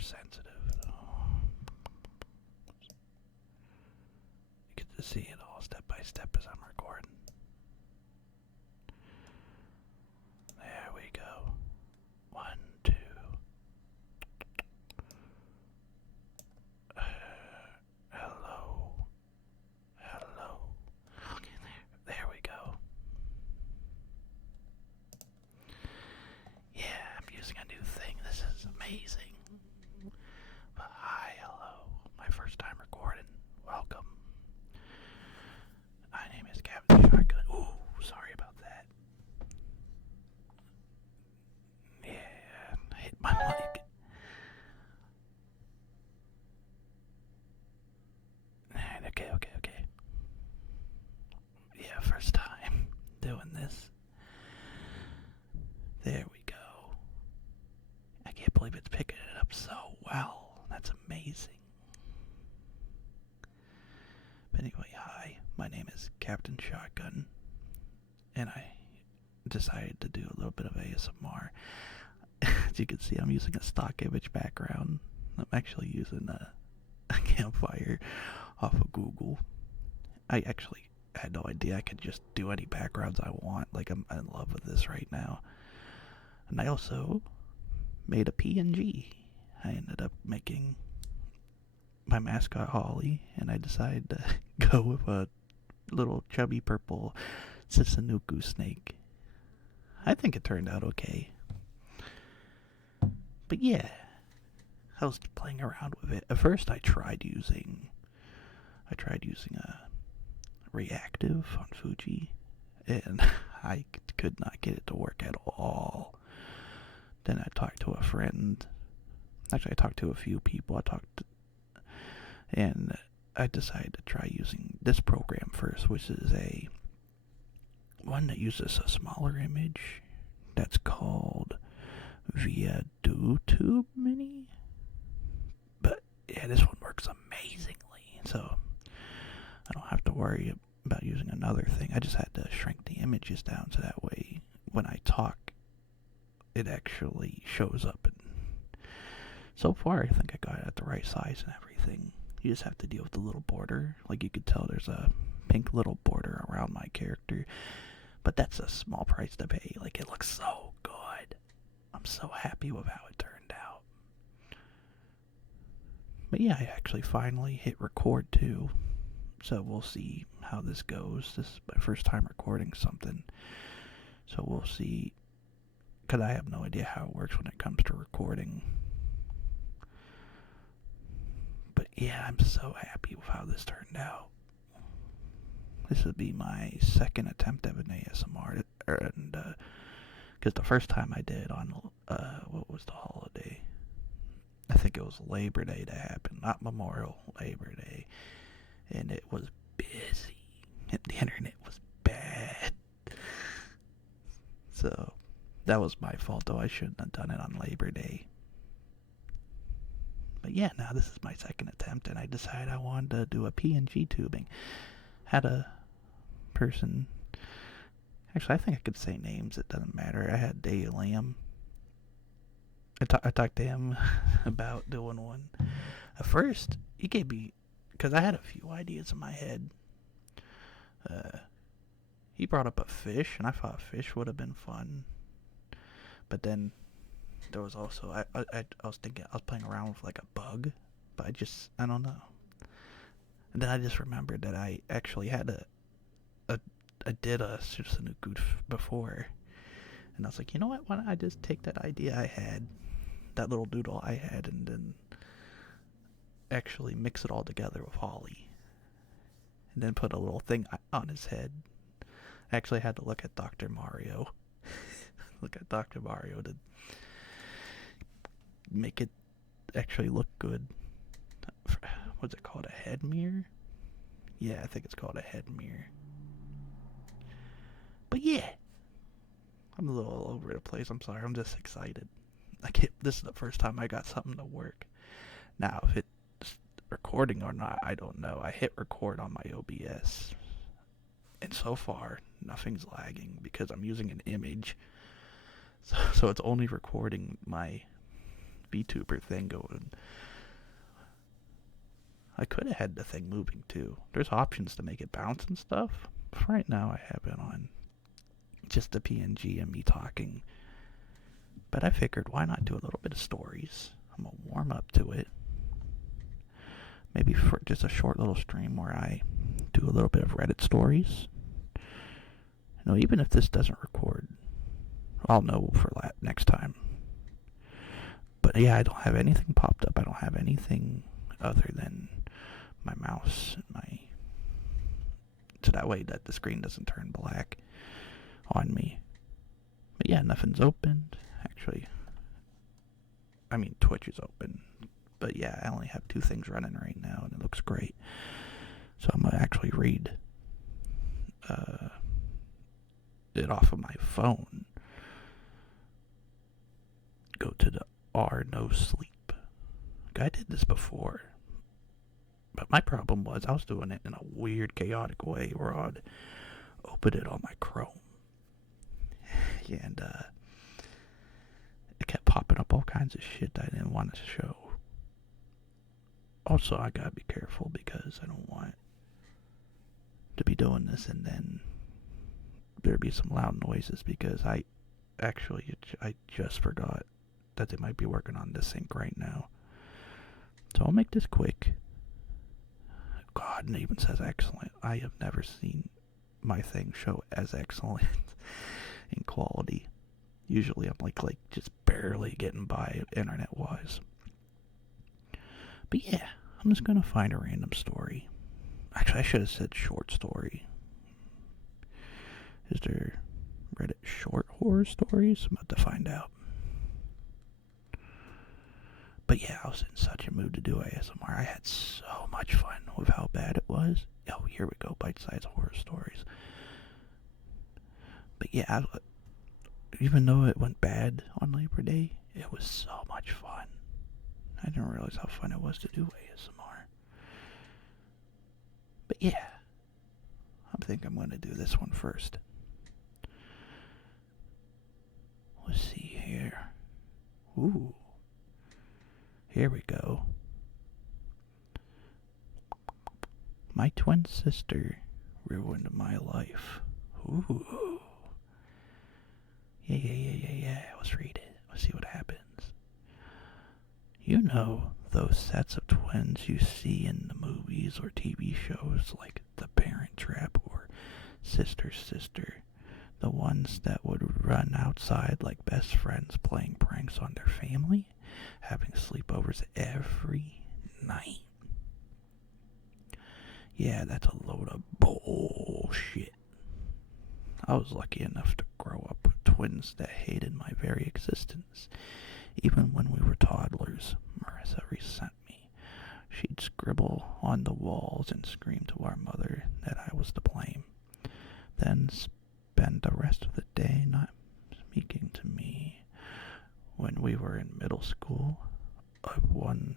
more sensitive. You get to see it all step by step as I'm recording. There we go. 1, 2. Hello. Hello. Okay, there we go. Yeah, I'm using a new thing. This is amazing. But hi, hello. My first time recording. Welcome. My name is Captain Shotgun. Ooh, sorry about that. Yeah, I hit my mic. Okay. Yeah, first time doing this. There we go. I can't believe it's picking it up so well. That's amazing. But anyway, hi. My name is Captain Shotgun. And I decided to do a little bit of ASMR. As you can see, I'm using a stock image background. I'm actually using a campfire off of Google. I actually had no idea I could just do any backgrounds I want. Like, I'm in love with this right now. And I also made a PNG. I ended up making my mascot Holly, and I decided to go with a little chubby purple Sissanuku snake. I think it turned out okay. But yeah, I was playing around with it. At first I tried using a reactive on Fuji, and I could not get it to work at all. Then I talked to a friend. Actually, I talked to a few people. And I decided to try using this program first, which is one that uses a smaller image. That's called ViaDoTube Mini. But yeah, this one works amazingly. So I don't have to worry about using another thing. I just had to shrink the images down so that way when I talk, it actually shows up. And so far, I think I got it at the right size and everything. You just have to deal with the little border. Like, you could tell there's a pink little border around my character. But that's a small price to pay. Like, it looks so good. I'm so happy with how it turned out. But yeah, I actually finally hit record too. So we'll see how this goes. This is my first time recording something. So we'll see. Because I have no idea how it works when it comes to recording. But yeah, I'm so happy with how this turned out. This would be my second attempt at an ASMR. And because the first time I did on, what was the holiday? I think it was Labor Day that happened, not Memorial, Labor Day. And it was busy. The internet was bad. So that was my fault, though. I shouldn't have done it on Labor Day. But yeah, now this is my second attempt, and I decided I wanted to do a PNG tubing. Had a person... Actually, I think I could say names. It doesn't matter. I had Dave Lamb. I talked to him about doing one. At first, he gave me... Because I had a few ideas in my head. He brought up a fish, and I thought a fish would have been fun. But then there was also... I was thinking... I was playing around with like a bug. But I don't know. And then I just remembered that I actually had I did a Susanuku before. And I was like, you know what? Why don't I just take that idea I had, that little doodle I had, and then actually mix it all together with Holly. And then put a little thing on his head. I actually had to look at Dr. Mario. Look at Dr. Mario to make it actually look good. What's it called? A head mirror? Yeah, I think it's called a head mirror. But yeah, I'm a little all over the place. I'm sorry. I'm just excited. This is the first time I got something to work. Now, if it's recording or not, I don't know. I hit record on my OBS, and so far, nothing's lagging because I'm using an image. So it's only recording my VTuber thing going. I could have had the thing moving too. There's options to make it bounce and stuff. But right now I have it on just the PNG and me talking. But I figured, why not do a little bit of stories? I'm going to warm up to it. Maybe for just a short little stream where I do a little bit of Reddit stories. You know, even if this doesn't record, I'll know for next time. But yeah, I don't have anything popped up. I don't have anything other than my mouse and so that way that the screen doesn't turn black on me. But yeah, nothing's opened. Actually, I mean, Twitch is open. But yeah, I only have 2 things running right now, and it looks great. So I'm going to actually read it off of my phone. Go to the No Sleep. I did this before. But my problem was I was doing it in a weird, chaotic way where I'd open it on my Chrome. And it kept popping up all kinds of shit that I didn't want to show. Also, I gotta be careful because I don't want to be doing this and then there be some loud noises because I just forgot that they might be working on this sync right now. So I'll make this quick. God, and it even says excellent. I have never seen my thing show as excellent in quality. Usually I'm like just barely getting by internet-wise. But yeah, I'm just gonna find a random story. Actually, I should have said short story. Is there Reddit short horror stories? I'm about to find out. But yeah, I was in such a mood to do ASMR. I had so much fun with how bad it was. Oh, here we go, bite-sized horror stories. But yeah, even though it went bad on Labor Day, it was so much fun. I didn't realize how fun it was to do ASMR. But yeah, I think I'm going to do this one first. Let's see here. Ooh. Here we go. My twin sister ruined my life. Ooh. Yeah. Let's read it. Let's see what happens. You know those sets of twins you see in the movies or TV shows like The Parent Trap or Sister Sister. The ones that would run outside like best friends playing pranks on their family, having sleepovers every night. Yeah, that's a load of bullshit. I was lucky enough to grow up with twins that hated my very existence. Even when we were toddlers, Marissa resent me. She'd scribble on the walls and scream to our mother that I was to blame. Then spend the rest of the day not speaking to me. When we were in middle school, I won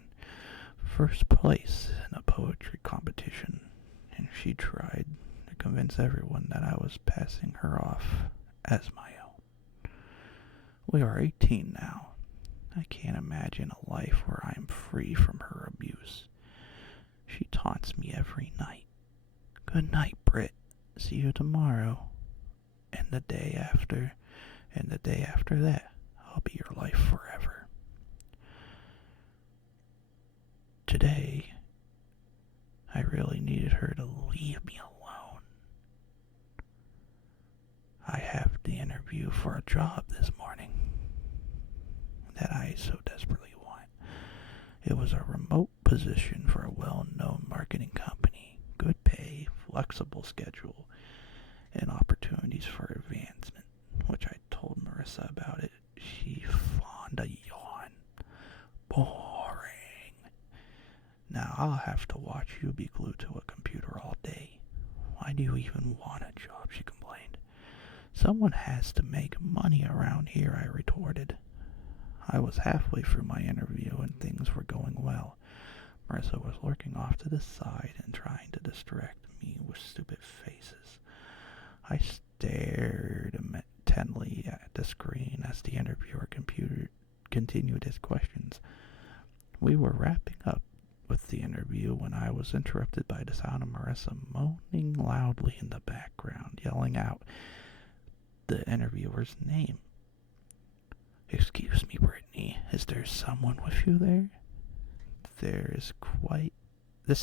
first place in a poetry competition, and she tried to convince everyone that I was passing her off as my own. We are 18 now. I can't imagine a life where I am free from her abuse. She taunts me every night. Good night, Britt. See you tomorrow. And the day after, and the day after that. I'll be your life forever. Today, I really needed her to leave me alone. I have the interview for a job this morning that I so desperately want. It was a remote position for a well-known marketing company. Good pay, flexible schedule, and opportunities for advancement, which I told Marissa about it. She fawned a yawn. Boring. Now I'll have to watch you be glued to a computer all day. Why do you even want a job? She complained. Someone has to make money around here, I retorted. I was halfway through my interview and things were going well. Marissa was lurking off to the side and trying to distract me with stupid faces. I stared intently at the screen as the interviewer continued his questions. We were wrapping up with the interview when I was interrupted by the sound of Marissa moaning loudly in the background, yelling out the interviewer's name. "Excuse me, Brittany, is there someone with you there? This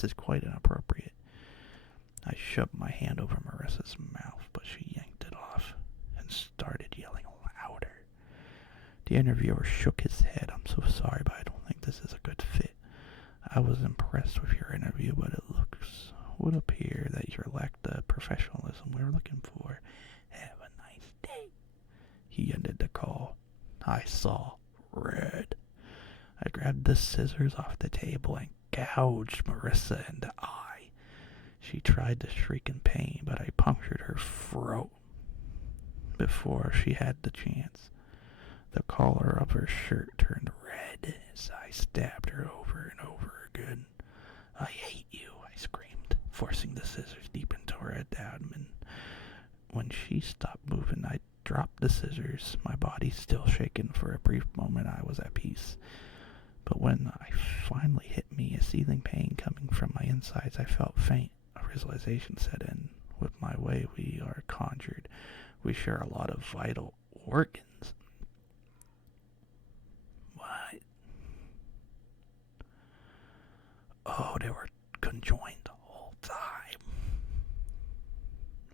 is quite inappropriate." I shoved my hand over Marissa's mouth, but she yanked it off and started yelling louder. The interviewer shook his head. "I'm so sorry, but I don't think this is a good fit. I was impressed with your interview, but it would appear that you lack the professionalism we were looking for. Have a nice day." He ended the call. I saw red. I grabbed the scissors off the table and gouged Marissa in the eye. She tried to shriek in pain, but I punctured her throat before she had the chance. The collar of her shirt turned red as I stabbed her over and over again. "I hate you," I screamed, forcing the scissors deep into her abdomen. When she stopped moving, I dropped the scissors, my body still shaking. For a brief moment I was at peace. But when I finally hit me, a seething pain coming from my insides, I felt faint. A realization set in. With my way we are conjured, we share a lot of vital organs. What? Oh, they were conjoined the whole time.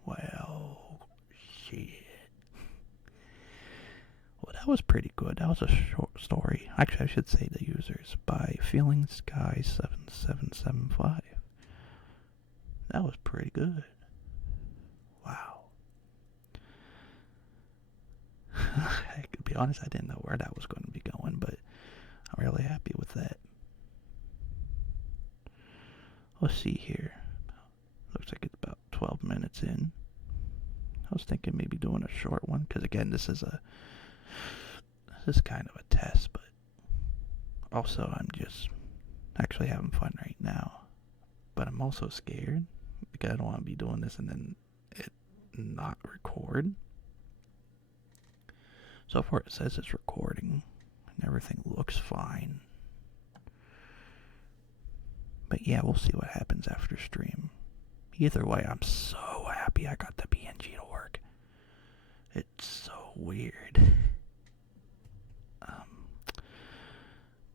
Well, shit. Well, that was pretty good. That was a short story. Actually, I should say the users by Feeling Sky 7775. That was pretty good. Wow. I could be honest, I didn't know where that was going to be going, but I'm really happy with that. Let's see here. Looks like it's about 12 minutes in. I was thinking maybe doing a short one, because again, this is kind of a test, but also I'm just actually having fun right now. But I'm also scared, because I don't want to be doing this and then it not record. So far it says it's recording and everything looks fine. But yeah, we'll see what happens after stream. Either way, I'm so happy I got the BNG to work. It's so weird.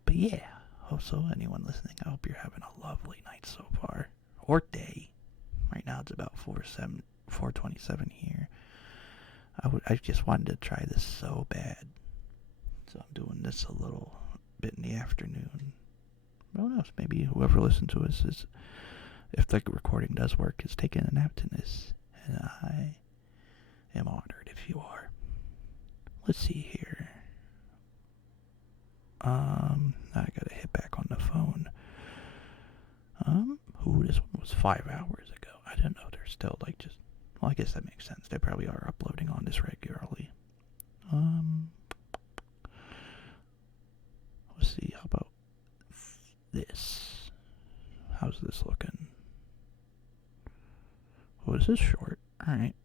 But yeah, also anyone listening, I hope you're having a lovely night so far. Or day. Right now it's about 4:27 here. I just wanted to try this so bad. So I'm doing this a little bit in the afternoon. Who knows, maybe whoever listens to us is, if the recording does work, is taking a nap to this. And I am honored if you are. Let's see here. I gotta hit back on the phone. This one was 5 hours ago. I didn't know they're still well, I guess that makes sense. They probably are uploading on this regularly. Let's see, how about this? How's this looking? Oh, this is short. Alright.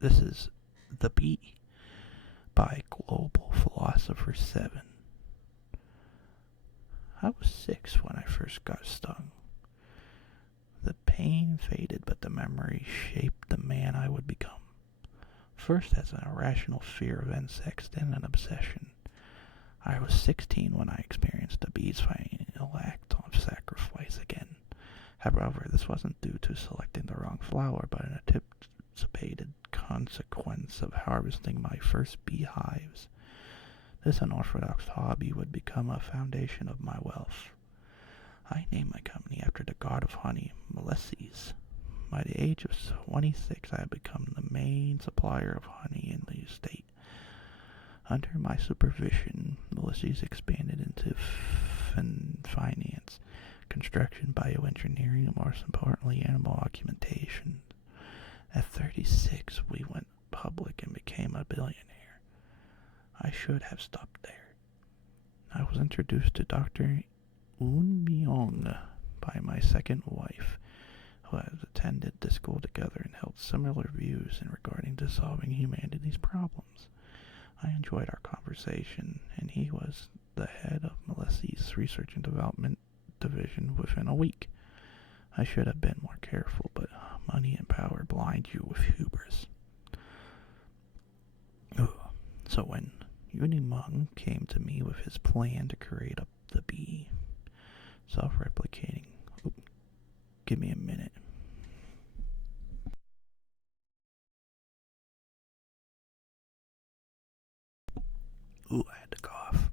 This is The Bee by Global Philosopher 7. I was 6 when I first got stung. The pain faded, but the memory shaped the man I would become. First as an irrational fear of insects, then an obsession. I was 16 when I experienced a bee's final act of sacrifice again. However, this wasn't due to selecting the wrong flower, but an anticipated consequence of harvesting my first beehives. This unorthodox hobby would become a foundation of my wealth. I named my company after the god of honey, Melisses. By the age of 26, I had become the main supplier of honey in the estate. Under my supervision, Melisses expanded into finance, construction, bioengineering, and most importantly, animal augmentation. At 36, we went public and became a billionaire. I should have stopped there. I was introduced to Dr. Eun Byung by my second wife, who has attended this school together and held similar views in regarding to solving humanity's problems. I enjoyed our conversation, and he was the head of Melissa's research and development division within a week. I should have been more careful, but money and power blind you with hubris. So when Unimung came to me with his plan to create the bee, self-replicating... Give me a minute. I had to cough.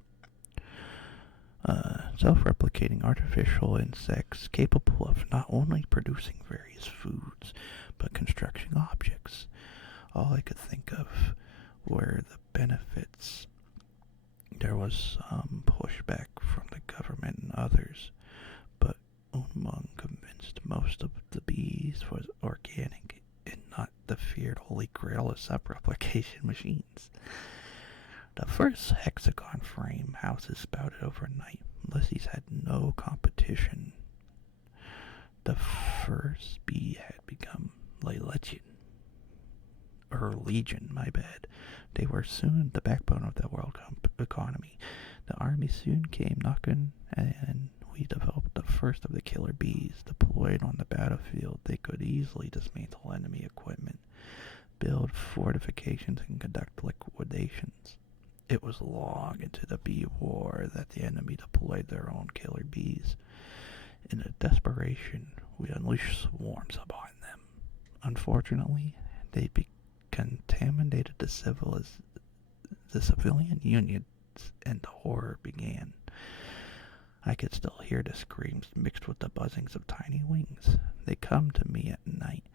Self-replicating artificial insects capable of not only producing various foods, but constructing objects. All I could think of were the benefits. There was some pushback from the government and others, but Unmung convinced most of the bees was organic and not the feared holy grail of self-replication machines. The first hexagon frame houses sprouted overnight. Ulysses had no competition. The first bee had become Legion. My bad. They were soon the backbone of the world economy. The army soon came knocking, and we developed the first of the killer bees. Deployed on the battlefield, they could easily dismantle enemy equipment, build fortifications, and conduct liquidations. It was long into the bee war that the enemy deployed their own killer bees. In a desperation, we unleashed swarms upon them. Unfortunately, they contaminated the civilian units, and the horror began. I could still hear the screams mixed with the buzzings of tiny wings. They come to me at night.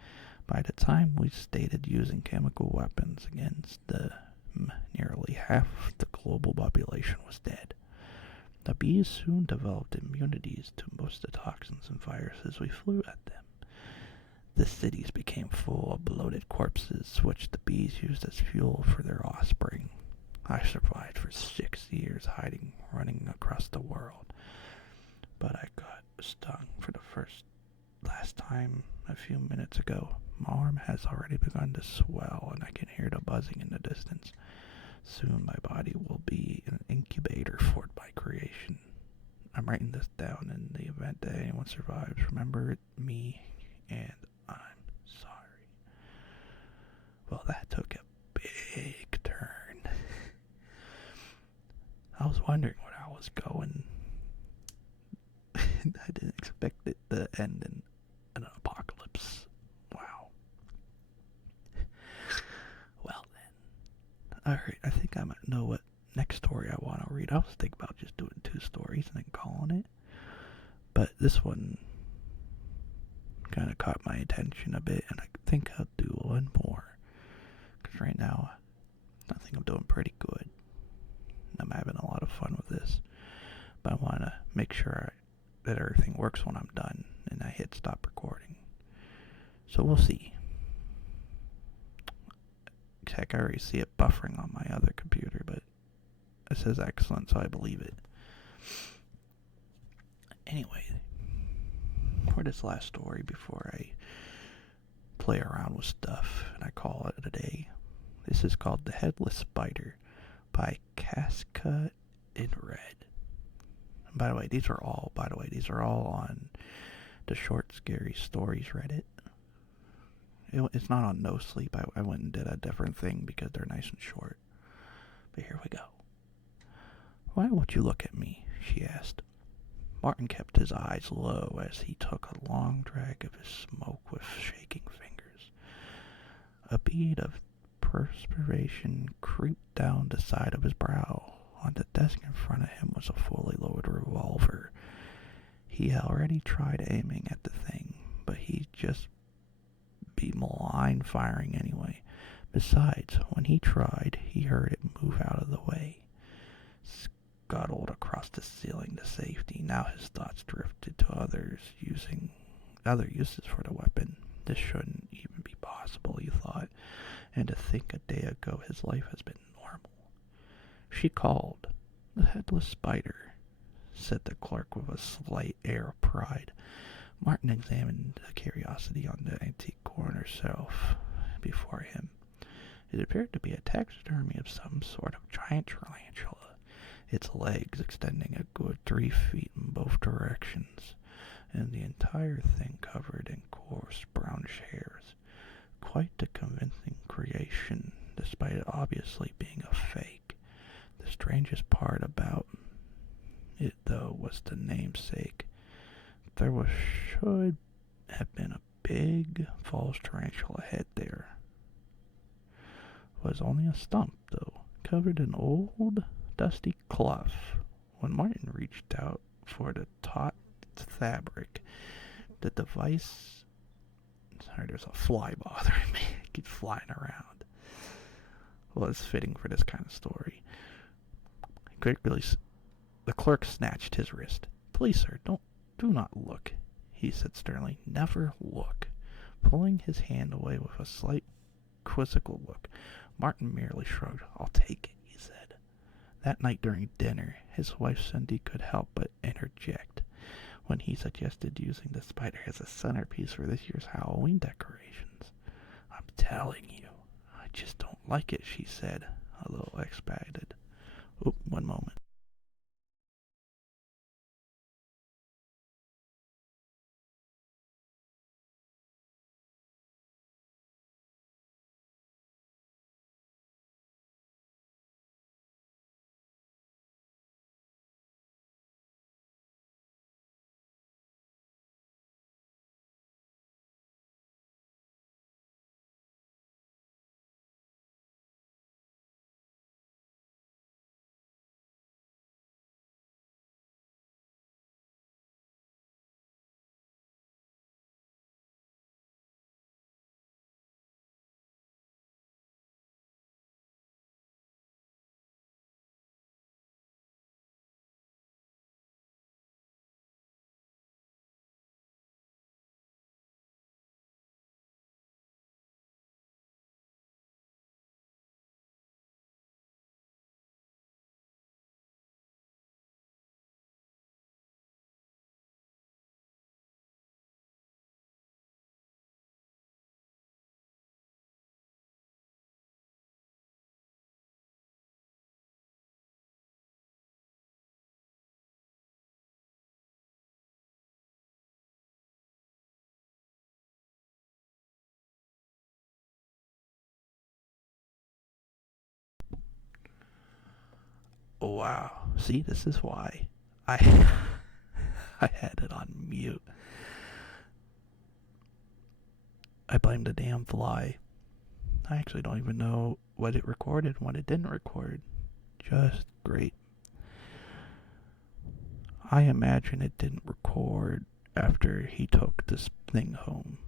By the time we stated using chemical weapons against nearly half the global population was dead. The bees soon developed immunities to most of the toxins and viruses we flew at them. The cities became full of bloated corpses, which the bees used as fuel for their offspring. I survived for 6 years, running across the world. But I got stung for the last time a few minutes ago. My arm has already begun to swell, and I can hear the buzzing in the distance. Soon my body will be an incubator for my creation. I'm writing this down in the event that anyone survives. Remember me, and I'm sorry. Well, that took a big turn. I was wondering where I was going. I didn't expect it to end in an apocalypse. Wow. Well then. Alright, I think I might know what next story I want to read. I was thinking about just doing 2 stories and then calling it. But this one kind of caught my attention a bit, and I think I'll do one more. Because right now, I think I'm doing pretty good. I'm having a lot of fun with this. But I want to make sure that everything works when I'm done and I hit stop recording. So we'll see. Heck, I already see it buffering on my other computer, but it says excellent, so I believe it. Anyway, for this last story before I play around with stuff and I call it a day, this is called The Headless Spider by Casca in Red. And by the way, these are all on the Short Scary Stories Reddit. It's not on No Sleep. I went and did a different thing because they're nice and short. But here we go. Why won't you look at me? She asked. Martin kept his eyes low as he took a long drag of his smoke with shaking fingers. A bead of perspiration creeped down the side of his brow. On the desk in front of him was a fully loaded revolver. He had already tried aiming at the thing, but he'd just be malign firing anyway. Besides, when he tried, he heard it move out of the way. Scuttled across the ceiling to safety. Now his thoughts drifted to other uses for the weapon. This shouldn't even be possible, he thought, and to think a day ago his life has been normal. She called. The Headless Spider, said the clerk with a slight air of pride. Martin examined the curiosity on the antique corner shelf before him. It appeared to be a taxidermy of some sort of giant tarantula. its legs extending a good 3 feet in both directions, and the entire thing covered in coarse brownish hairs. Quite a convincing creation, despite it obviously being a fake. The strangest part about it, though, was the namesake. There should have been a big false tarantula head there. It was only a stump, though, covered in old, dusty cloth. When Martin reached out for the taut fabric, the device... Sorry, there's a fly bothering me. It keeps flying around. Well, it's fitting for this kind of story. Quickly, the clerk snatched his wrist. "Please, sir, do not look," he said sternly. "Never look." Pulling his hand away with a slight quizzical look, Martin merely shrugged. "I'll take it," he said. That night during dinner, his wife Cindy could help but interject when he suggested using the spider as a centerpiece for this year's Halloween decorations. "I'm telling you, I just don't like it," she said, a little expected. "Oh, one moment." Oh, wow. See, this is why I I had it on mute. I blamed the damn fly. I actually don't even know what it recorded and what it didn't record. Just great. I imagine it didn't record after he took this thing home.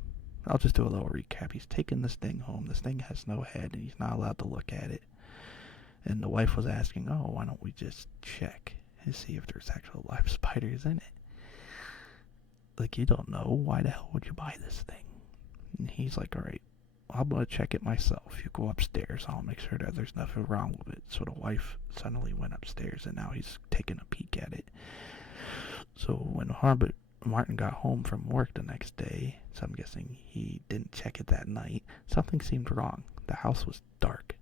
I'll just do a little recap. He's taking this thing home. This thing has no head and he's not allowed to look at it. And the wife was asking, "Oh, why don't we just check and see if there's actual live spiders in it?" Like, you don't know. Why the hell would you buy this thing? And he's like, "Alright, I'm gonna check it myself. You go upstairs. I'll make sure that there's nothing wrong with it." So the wife suddenly went upstairs and now he's taking a peek at it. So when Martin got home from work the next day, so I'm guessing he didn't check it that night, something seemed wrong. The house was dark,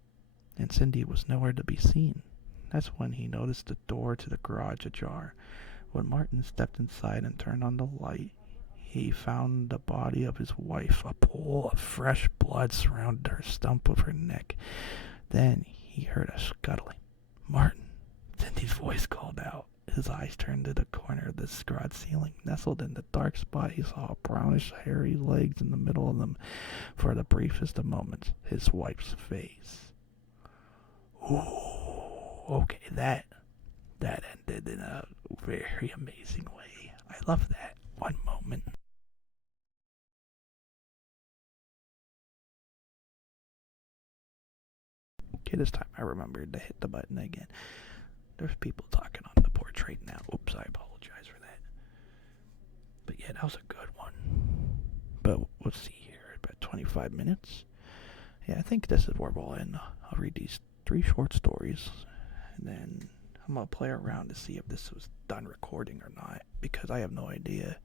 and Cindy was nowhere to be seen. That's when he noticed the door to the garage ajar. When Martin stepped inside and turned on the light, he found the body of his wife. A pool of fresh blood surrounded her stump of her neck. Then he heard a scuttling. "Martin!" Cindy's voice called out. His eyes turned to the corner of the garage ceiling. Nestled in the dark spot, he saw brownish, hairy legs in the middle of them. For the briefest of moments, his wife's face. Ooh, okay, that ended in a very amazing way. I love that. One moment. Okay, this time I remembered to hit the button again. There's people talking on the porch right now. Oops, I apologize for that. But yeah, that was a good one. But let's see here, about 25 minutes. Yeah, I think this is where we'll end. I'll read these 3 short stories, and then I'm gonna play around to see if this was done recording or not, because I have no idea.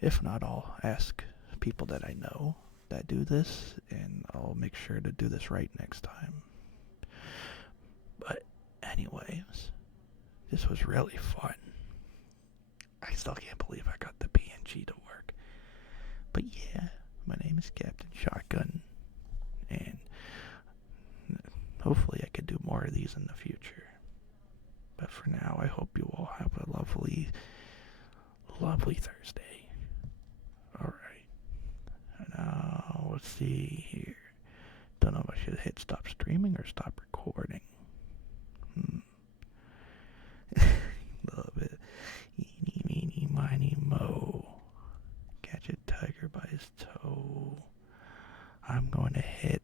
If not, I'll ask people that I know that do this, and I'll make sure to do this right next time. But anyways, This was really fun. I still can't believe I got the PNG to work. But yeah, my name is Captain Shotgun, and hopefully I could do more of these in the future. But for now, I hope you all have a lovely, lovely Thursday. Alright. Now, let's see here. Don't know if I should hit stop streaming or stop recording. Love it. Eeny, meeny, miny, mo. Catch a tiger by his toe. I'm going to hit